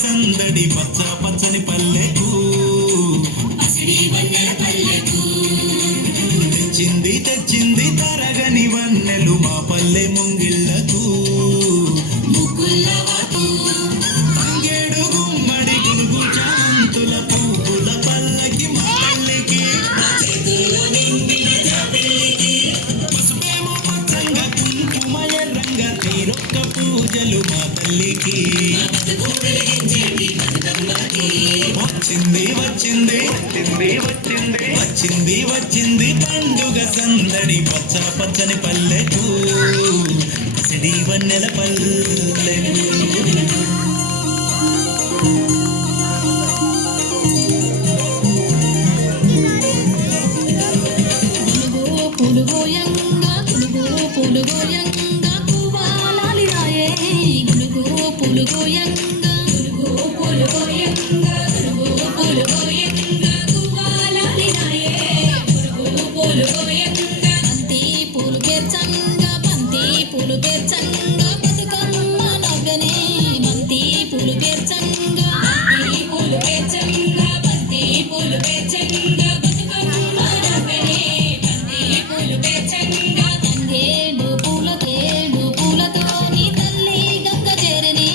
సందడి పచ్చ పచ్చని పల్లెకు తెచ్చింది తెచ్చింది తరగని వన్నెలు మా పల్లె ముంగిళ్ళకు తంగేడు గుమ్మడి గునుగు చామంతుల పువ్వుల పల్లకి మా పల్లెకి పసుపేమో పచ్చంగా కుంకుమ ఎర్రంగా తీరొక్క పూజలు మా తల్లికి వచ్చింది వచ్చింది వచ్చింది వచ్చింది వచ్చింది వచ్చింది పండుగ సందడి పచ్చ పచ్చని పల్లెకు సిడి వన్నెల పల్లెకు పులుగోయంగా పులుగోయంగా కువాలాలి రాయే గులుగో పులుగోయంగా పులుగోయంగా కువాలాలి రాయే పులుగోయంగా బంతి పూలు పేర్చంగా బతుకమ్మ నవ్వనే బంతి పూలు పేర్చంగా బంతి పూలు పేర్చంగా బతుకమ్మ నవ్వనే తంగేడు పూలతోని తల్లి గంగ చేరని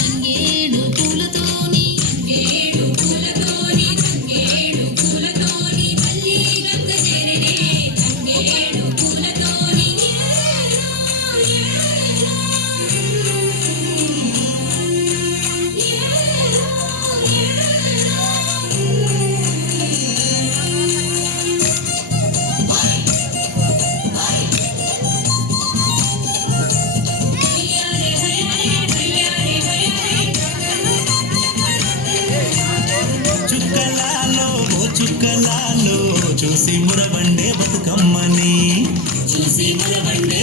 తంగేడు పూలతోని తల్లి గంగ చేరని తంగేడు పూలతోని చుక్కలాలో ఓ చుక్కలాలో చూసి మురవండే బతుకమ్మని చూసి మురవండే